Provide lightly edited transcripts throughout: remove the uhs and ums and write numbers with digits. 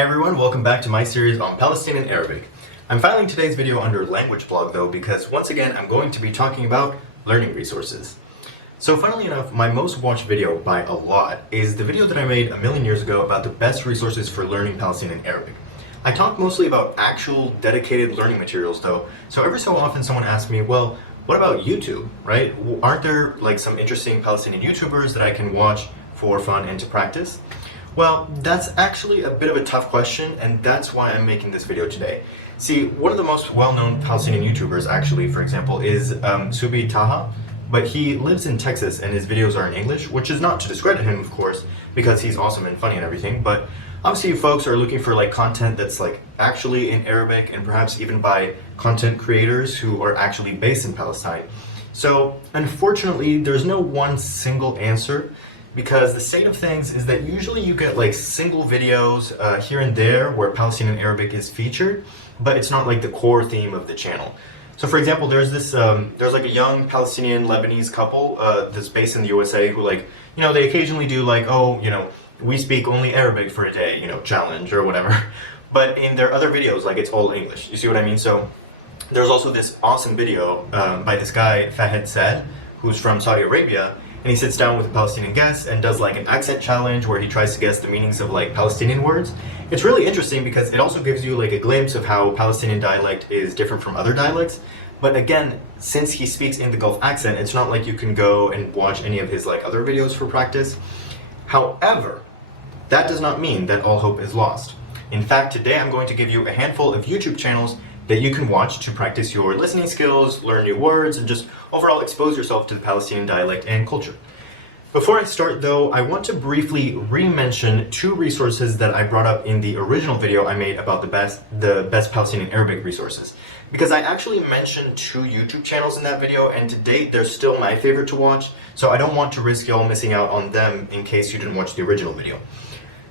Hey everyone, welcome back to my series on Palestinian Arabic. I'm filing today's video under language blog though because once again I'm going to be talking about learning resources. So funnily enough, my most watched video by a lot is the video that I made a million years ago about the best resources for learning Palestinian Arabic. I talk mostly about actual dedicated learning materials though, so every so often someone asks me, well, what about YouTube, right? Aren't there like some interesting Palestinian YouTubers that I can watch for fun and to practice? Well, that's actually a bit of a tough question, and that's why I'm making this video today. See, one of the most well-known Palestinian YouTubers actually, for example, is Subi Taha, but he lives in Texas and his videos are in English, which is not to discredit him, of course, because he's awesome and funny and everything, but obviously folks are looking for like content that's like actually in Arabic and perhaps even by content creators who are actually based in Palestine. So, unfortunately, there's no one single answer, because the state of things is that usually you get like single videos here and there where Palestinian Arabic is featured, but it's not like the core theme of the channel. So for example, there's this, there's like a young Palestinian Lebanese couple that's based in the USA who like, you know, they occasionally do like, oh, you know, we speak only Arabic for a day, you know, challenge or whatever. But in their other videos, like it's all English. You see what I mean? So there's also this awesome video by this guy, Fahed Saad, who's from Saudi Arabia. And he sits down with a Palestinian guest and does like an accent challenge where he tries to guess the meanings of like Palestinian words. It's really interesting because it also gives you like a glimpse of how Palestinian dialect is different from other dialects. But again, since he speaks in the Gulf accent, it's not like you can go and watch any of his like other videos for practice. However, that does not mean that all hope is lost. In fact, today I'm going to give you a handful of YouTube channels that you can watch to practice your listening skills, learn new words, and just overall expose yourself to the Palestinian dialect and culture. Before I start though, I want to briefly re-mention two resources that I brought up in the original video I made about the best Palestinian Arabic resources. Because I actually mentioned two YouTube channels in that video, and to date they're still my favorite to watch, so I don't want to risk y'all missing out on them in case you didn't watch the original video.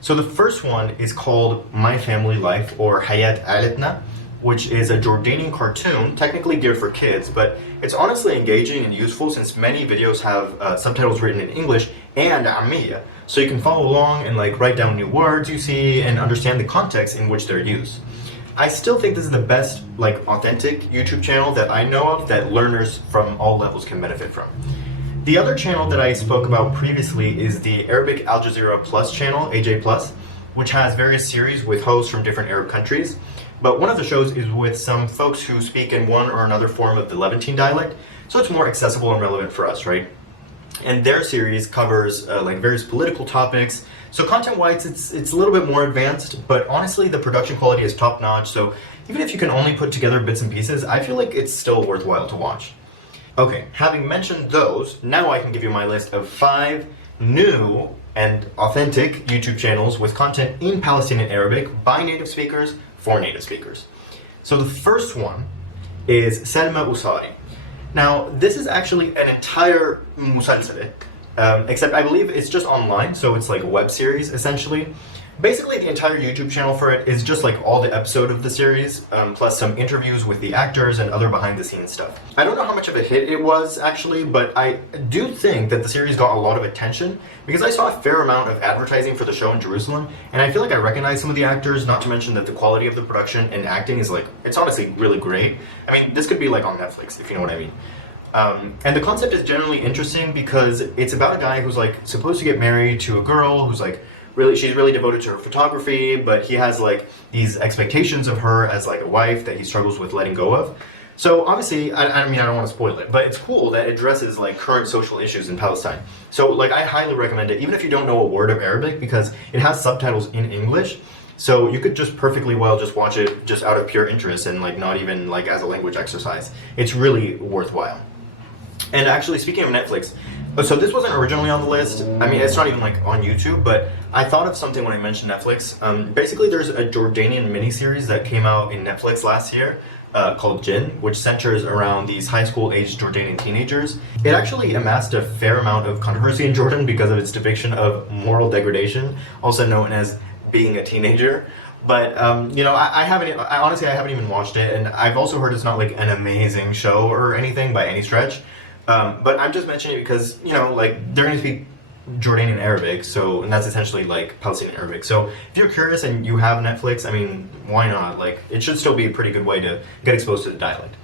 So the first one is called My Family Life, or Hayat Aletna, which is a Jordanian cartoon, technically geared for kids, but it's honestly engaging and useful since many videos have subtitles written in English and Ammiya, so you can follow along and like write down new words you see and understand the context in which they're used. I still think this is the best, like, authentic YouTube channel that I know of that learners from all levels can benefit from. The other channel that I spoke about previously is the Arabic Al Jazeera Plus channel, AJ Plus, which has various series with hosts from different Arab countries. But one of the shows is with some folks who speak in one or another form of the Levantine dialect, so it's more accessible and relevant for us, right? And their series covers like various political topics, so content-wise it's a little bit more advanced, but honestly the production quality is top-notch, so even if you can only put together bits and pieces, I feel like it's still worthwhile to watch. Okay, having mentioned those, now I can give you my list of 5 new and authentic YouTube channels with content in Palestinian Arabic by native speakers for native speakers. So the first one is Salma Usari. Now this is actually an entire musalsal, except I believe it's just online, so it's like a web series essentially. Basically the entire YouTube channel for it is just like all the episode of the series, plus some interviews with the actors and other behind the scenes stuff. I don't know how much of a hit it was actually, but I do think that the series got a lot of attention because I saw a fair amount of advertising for the show in Jerusalem, and I feel like I recognize some of the actors, not to mention that the quality of the production and acting is like, it's honestly really great. I mean, this could be like on Netflix, if you know what I mean. And the concept is generally interesting because it's about a guy who's like supposed to get married to a girl who's like, she's really devoted to her photography, but he has like these expectations of her as like a wife that he struggles with letting go of. So obviously, I mean, I don't want to spoil it, but it's cool that it addresses like current social issues in Palestine. So like I highly recommend it, even if you don't know a word of Arabic, because it has subtitles in English. So you could just perfectly well just watch it just out of pure interest and like not even like as a language exercise. It's really worthwhile. And actually, speaking of Netflix, so this wasn't originally on the list. I mean, it's not even like on YouTube, but I thought of something when I mentioned Netflix. Basically, there's a Jordanian miniseries that came out in Netflix last year called Jinn, which centers around these high school aged Jordanian teenagers. It actually amassed a fair amount of controversy in Jordan because of its depiction of moral degradation, also known as being a teenager. But you know, I honestly haven't even watched it, and I've also heard it's not like an amazing show or anything by any stretch. But I'm just mentioning it because, you know, like they're going to be Jordanian Arabic, and that's essentially like Palestinian Arabic. So if you're curious and you have Netflix, I mean, why not? Like, it should still be a pretty good way to get exposed to the dialect.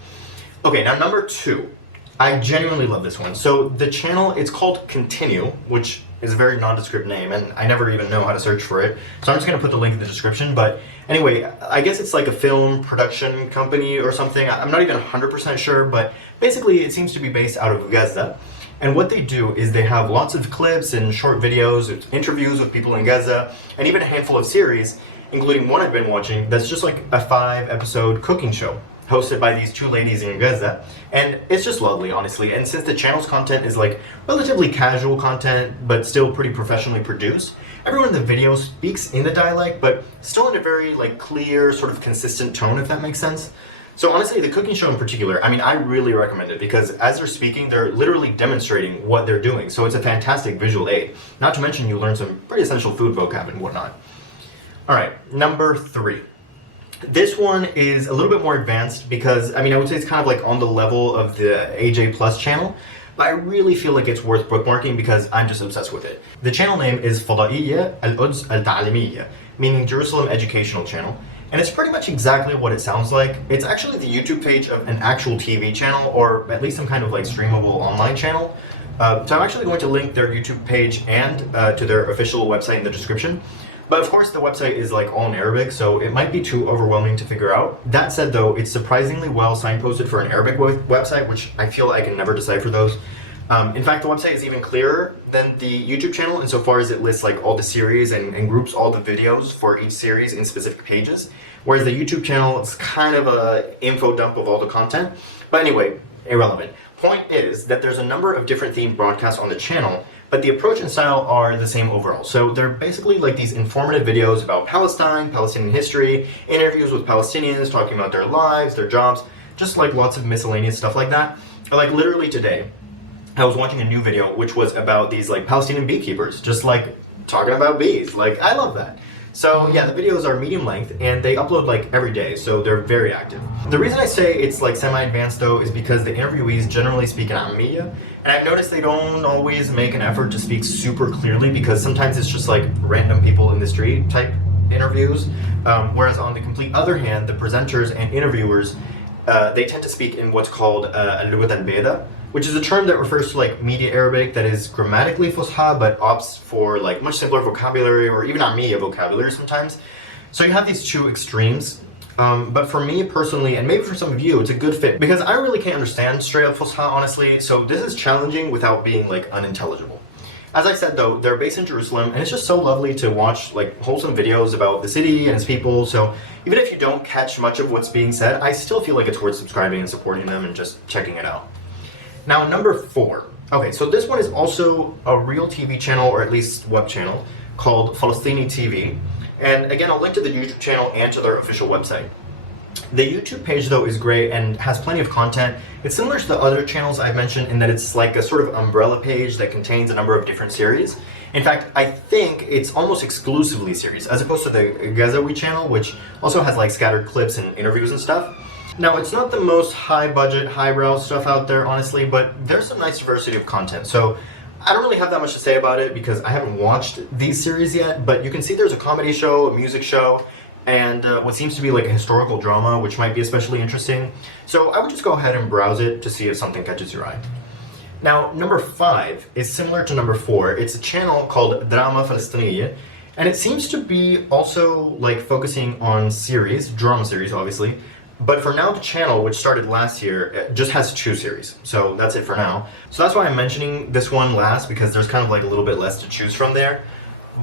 Okay, now number 2. I genuinely love this one. So the channel, it's called Continue, which is a very nondescript name, and I never even know how to search for it. So I'm just gonna put the link in the description, but anyway, I guess it's like a film production company or something. I'm not even 100% sure, but basically it seems to be based out of Gaza. And what they do is they have lots of clips and short videos, interviews with people in Gaza, and even a handful of series, including one I've been watching that's just like a 5-episode cooking show hosted by these 2 ladies in Gaza, and it's just lovely, honestly. And since the channel's content is like relatively casual content but still pretty professionally produced, everyone in the video speaks in the dialect but still in a very like clear, sort of consistent tone, if that makes sense. So honestly, the cooking show in particular, I mean, I really recommend it because as they're speaking, they're literally demonstrating what they're doing. So it's a fantastic visual aid. Not to mention you learn some pretty essential food vocab and whatnot. All right, number 3. This one is a little bit more advanced because, I mean, I would say it's kind of like on the level of the AJ Plus channel, but I really feel like it's worth bookmarking because I'm just obsessed with it. The channel name is Fadaiya Al-Quds Al-Ta'limiyya, meaning Jerusalem Educational Channel, and it's pretty much exactly what it sounds like. It's actually the YouTube page of an actual TV channel, or at least some kind of like streamable online channel. So I'm actually going to link their YouTube page and to their official website in the description. But of course the website is like all in Arabic, so it might be too overwhelming to figure out. That said though, it's surprisingly well signposted for an Arabic website, which I feel I can never decipher those. In fact, the website is even clearer than the YouTube channel insofar as it lists like all the series and groups all the videos for each series in specific pages, whereas the YouTube channel is kind of a info dump of all the content. But anyway, irrelevant. Point is that there's a number of different themed broadcasts on the channel, but the approach and style are the same overall. So they're basically like these informative videos about Palestine, Palestinian history, interviews with Palestinians talking about their lives, their jobs, just like lots of miscellaneous stuff like that. Like literally today, I was watching a new video which was about these like Palestinian beekeepers, just like talking about bees. Like, I love that. So yeah, the videos are medium length and they upload like every day, so they're very active. The reason I say it's like semi-advanced though is because the interviewees generally speak in Ammiya, and I've noticed they don't always make an effort to speak super clearly because sometimes it's just like random people in the street type interviews, whereas on the complete other hand, the presenters and interviewers, they tend to speak in what's called al-lughat al-bayda, which is a term that refers to like media Arabic that is grammatically Fusha but opts for like much simpler vocabulary or even Ammiya vocabulary sometimes. So you have these 2 extremes, but for me personally, and maybe for some of you, it's a good fit because I really can't understand straight up Fusha honestly, so this is challenging without being like unintelligible. As I said though, they're based in Jerusalem and it's just so lovely to watch like wholesome videos about the city and its people, so even if you don't catch much of what's being said, I still feel like it's worth subscribing and supporting them and just checking it out. Now number 4. Okay, so this one is also a real TV channel, or at least web channel, called Falstini TV. And again, I'll link to the YouTube channel and to their official website. The YouTube page though is great and has plenty of content. It's similar to the other channels I've mentioned in that it's like a sort of umbrella page that contains a number of different series. In fact, I think it's almost exclusively series, as opposed to the Gazawi channel, which also has like scattered clips and interviews and stuff. Now, it's not the most high-budget, highbrow stuff out there, honestly, but there's some nice diversity of content. So I don't really have that much to say about it because I haven't watched these series yet, but you can see there's a comedy show, a music show, and what seems to be like a historical drama, which might be especially interesting. So I would just go ahead and browse it to see if something catches your eye. Now, number 5 is similar to number 4. It's a channel called Drama Falstiniya, and it seems to be also like focusing on series, drama series, obviously. But for now, the channel, which started last year, just has 2 series. So that's it for now. So that's why I'm mentioning this one last, because there's kind of like a little bit less to choose from there.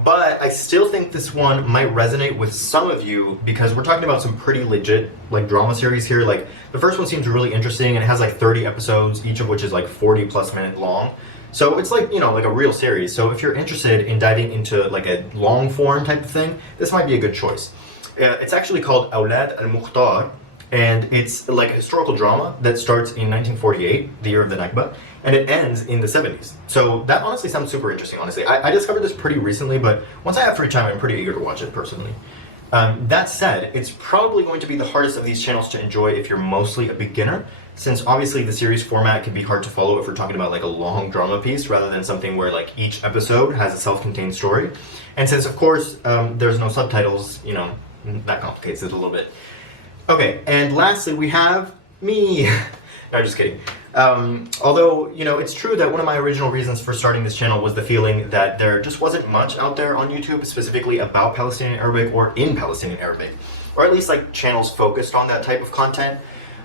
But I still think this one might resonate with some of you because we're talking about some pretty legit like drama series here. Like the first one seems really interesting and it has like 30 episodes, each of which is like 40+ minute long. So it's like, you know, like a real series. So if you're interested in diving into like a long form type of thing, this might be a good choice. It's actually called Awlad al-Mukhtar. And it's like a historical drama that starts in 1948, the year of the Nakba, and it ends in the 70s. So that honestly sounds super interesting, honestly. I discovered this pretty recently, but once I have free time, I'm pretty eager to watch it personally. That said, it's probably going to be the hardest of these channels to enjoy if you're mostly a beginner, since obviously the series format can be hard to follow if we're talking about like a long drama piece rather than something where like each episode has a self-contained story. And since of course there's no subtitles, you know, that complicates it a little bit. Okay, and lastly we have me. No, just kidding. Although, you know, it's true that one of my original reasons for starting this channel was the feeling that there just wasn't much out there on YouTube specifically about Palestinian Arabic or in Palestinian Arabic, or at least like channels focused on that type of content.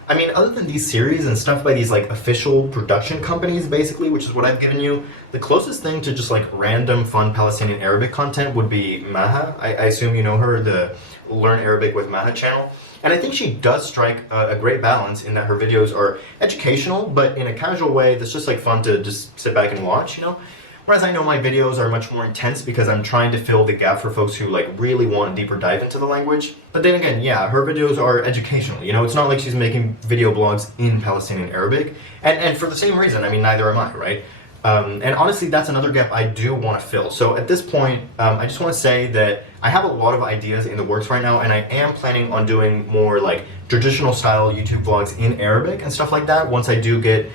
I mean, other than these series and stuff by these like official production companies basically, which is what I've given you, the closest thing to just like random fun Palestinian Arabic content would be Maha. I assume you know her, the Learn Arabic with Maha channel. And I think she does strike a great balance in that her videos are educational, but in a casual way that's just like fun to just sit back and watch, you know? Whereas I know my videos are much more intense because I'm trying to fill the gap for folks who like really want a deeper dive into the language. But then again, yeah, her videos are educational, you know? It's not like she's making video blogs in Palestinian Arabic. And for the same reason, I mean, neither am I, right? And honestly, that's another gap I do want to fill. So at this point, I just want to say that I have a lot of ideas in the works right now, and I am planning on doing more like traditional style YouTube vlogs in Arabic and stuff like that once I do get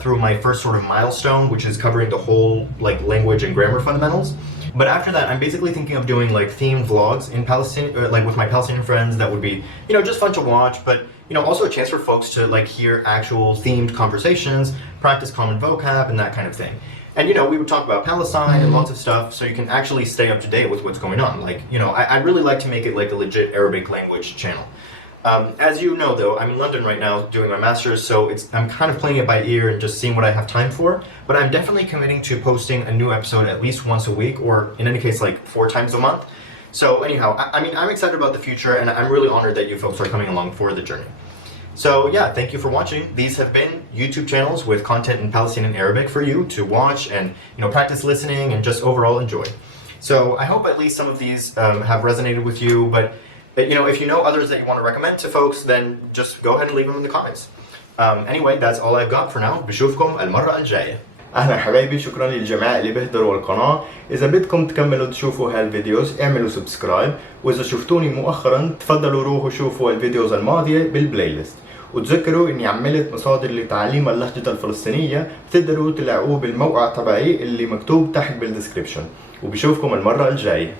through my first sort of milestone, which is covering the whole like language and grammar fundamentals. But after that, I'm basically thinking of doing like themed vlogs in Palestine, like with my Palestinian friends. That would be, you know, just fun to watch, but you know, also a chance for folks to like hear actual themed conversations, practice common vocab and that kind of thing. And you know, we would talk about Palestine and lots of stuff, so you can actually stay up to date with what's going on. Like, you know, I'd really like to make it like a legit Arabic language channel. As you know though, I'm in London right now doing my master's, so I'm kind of playing it by ear and just seeing what I have time for, but I'm definitely committing to posting a new episode at least once a week, or in any case like 4 times a month. So anyhow, I mean, I'm excited about the future, and I'm really honored that you folks are coming along for the journey. So yeah, thank you for watching. These have been YouTube channels with content in Palestinian Arabic for you to watch and, you know, practice listening and just overall enjoy. So I hope at least some of these have resonated with you, but you know, if you know others that you want to recommend to folks, then just go ahead and leave them in the comments. Anyway, that's all I've got for now. بشوفكم المرة الجاية. اهلا حبايبي، شكرا للجماعة اللي بيحضروا القناة. اذا بدكم تكملوا تشوفوا هالفيديوز اعملوا سبسكرايب، واذا شفتوني مؤخرا تفضلوا روحوا شوفوا الفيديوز الماضية بالبلاي ليست. وتذكروا اني عملت مصادر لتعليم اللهجة الفلسطينية بتقدروا تلاقوه بالموقع تبعي اللي مكتوب تحت بالدسكريبشن. وبشوفكم المرة الجاية.